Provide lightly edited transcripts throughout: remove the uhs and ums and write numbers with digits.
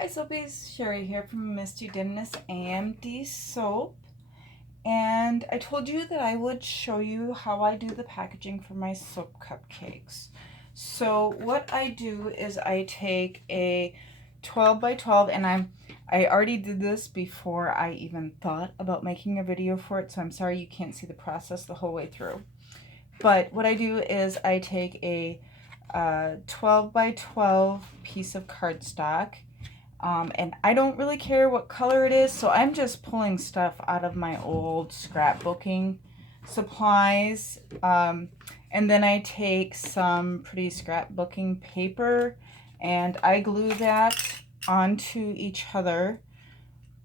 Hi Soapies, Sherry here from Misty Dimness AMD Soap. And I told you that I would show you how I do the packaging for my soap cupcakes. So what I do is I take a 12 by 12 and I already did this before I even thought about making a video for it, so I'm sorry you can't see the process the whole way through. But what I do is I take a 12 by 12 piece of cardstock. And I don't really care what color it is, so I'm just pulling stuff out of my old scrapbooking supplies. And then I take some pretty scrapbooking paper and I glue that onto each other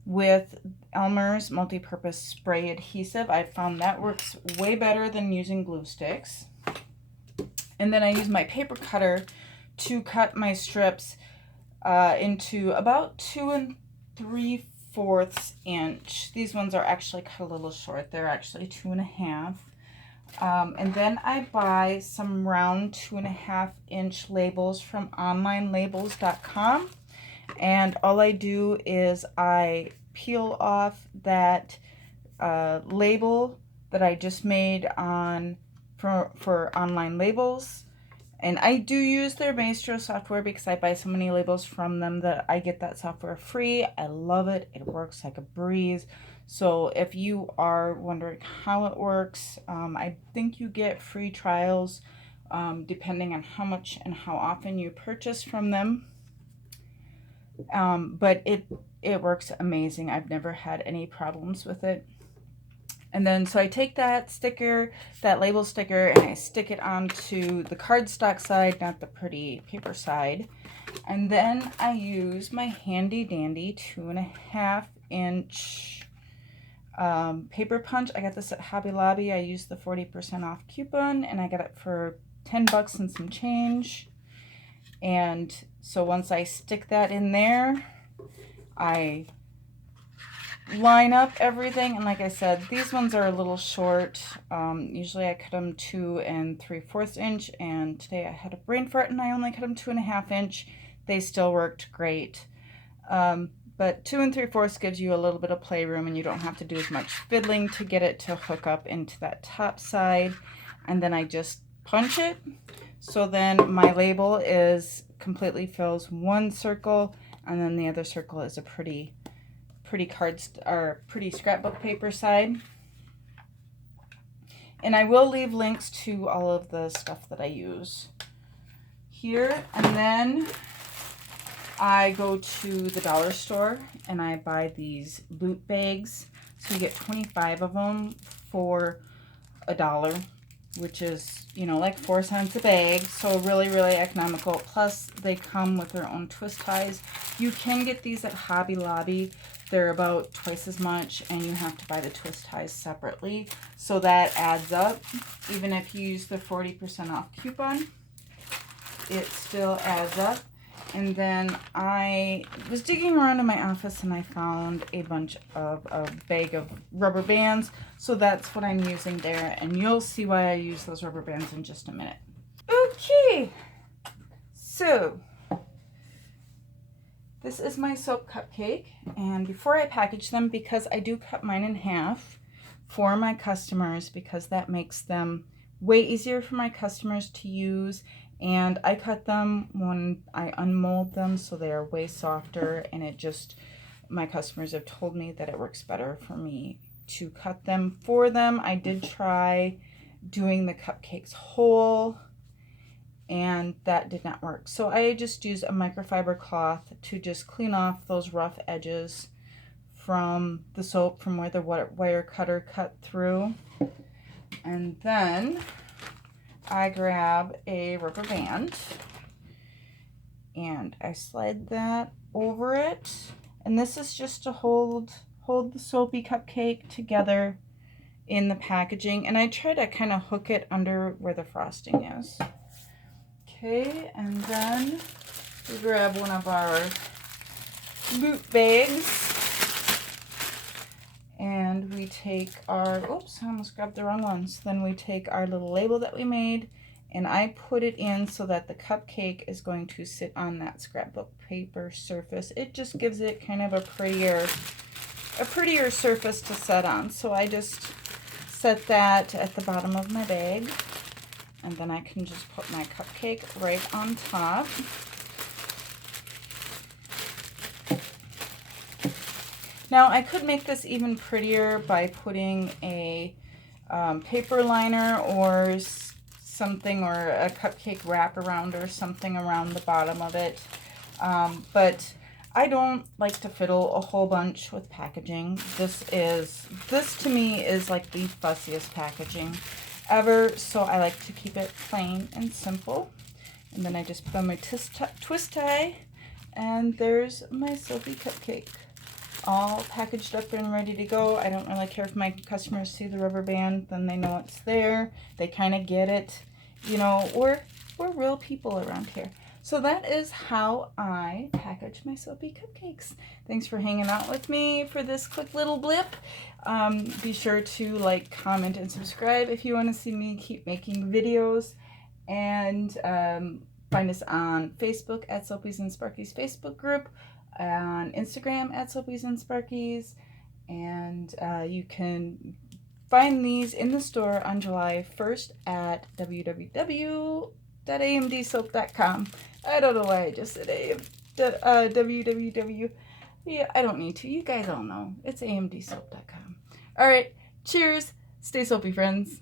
with Elmer's multi-purpose spray adhesive. I found that works way better than using glue sticks. And then I use my paper cutter to cut my strips into about 2 3/4 inch. These ones are actually cut a little short. They're actually 2.5. And then I buy some round 2.5 inch labels from onlinelabels.com. And all I do is I peel off that label that I just made for online labels. And I do use their Maestro software because I buy so many labels from them that I get that software free. I love it. It works like a breeze. So if you are wondering how it works, I think you get free trials depending on how much and how often you purchase from them. But it works amazing. I've never had any problems with it. And then, so I take that sticker, that label sticker, and I stick it onto the cardstock side, not the pretty paper side. And then I use my handy dandy 2.5 inch paper punch. I got this at Hobby Lobby. I used the 40% off coupon and I got it for 10 bucks and some change. And so once I stick that in there, I line up everything, and like I said, these ones are a little short. Usually I cut them 2 3/4 inch, and today I had a brain fart and I only cut them 2.5 inch. They still worked great. But 2 3/4 gives you a little bit of playroom and you don't have to do as much fiddling to get it to hook up into that top side. And then I just punch it. So then my label completely fills one circle, and then the other circle is a pretty scrapbook paper side. And I will leave links to all of the stuff that I use here. And then I go to the dollar store and I buy these loot bags. So you get 25 of them for $1, which is, you know, like 4 cents a bag. So really, really economical. Plus they come with their own twist ties. You can get these at Hobby Lobby. They're about twice as much, and you have to buy the twist ties separately. So that adds up. Even if you use the 40% off coupon, it still adds up. And then I was digging around in my office and I found a bag of rubber bands. So that's what I'm using there. And you'll see why I use those rubber bands in just a minute. Okay. So this is my soap cupcake, and before I package them, because I do cut mine in half for my customers because that makes them way easier for my customers to use, and I cut them when I unmold them so they are way softer, and my customers have told me that it works better for me to cut them for them. I did try doing the cupcakes whole, and that did not work. So I just used a microfiber cloth to just clean off those rough edges from the soap, from where the wire cutter cut through. And then I grab a rubber band and I slide that over it. And this is just to hold the soapy cupcake together in the packaging. And I try to kind of hook it under where the frosting is. Okay, and then we grab one of our loot bags and we take our, oops, I almost grabbed the wrong ones. Then we take our little label that we made and I put it in so that the cupcake is going to sit on that scrapbook paper surface. It just gives it kind of a prettier surface to set on. So I just set that at the bottom of my bag, and then I can just put my cupcake right on top. Now I could make this even prettier by putting a paper liner or something, or a cupcake wraparound or something around the bottom of it. But I don't like to fiddle a whole bunch with packaging. This to me is like the fussiest packaging ever, so I like to keep it plain and simple. And then I just put on my twist tie, and there's my Soapy cupcake, all packaged up and ready to go. I don't really care if my customers see the rubber band, then they know it's there. They kind of get it. You know, we're real people around here. So that is how I package my Soapy cupcakes. Thanks for hanging out with me for this quick little blip. Be sure to like, comment, and subscribe if you want to see me keep making videos. And find us on Facebook at Soapies and Sparkies Facebook group, on Instagram at Soapies and Sparkies, and you can find these in the store on July 1st at www.amdsoap.com. I don't know why I just said www. Yeah, I don't need to. You guys all know. It's amdsoap.com. All right. Cheers. Stay soapy, friends.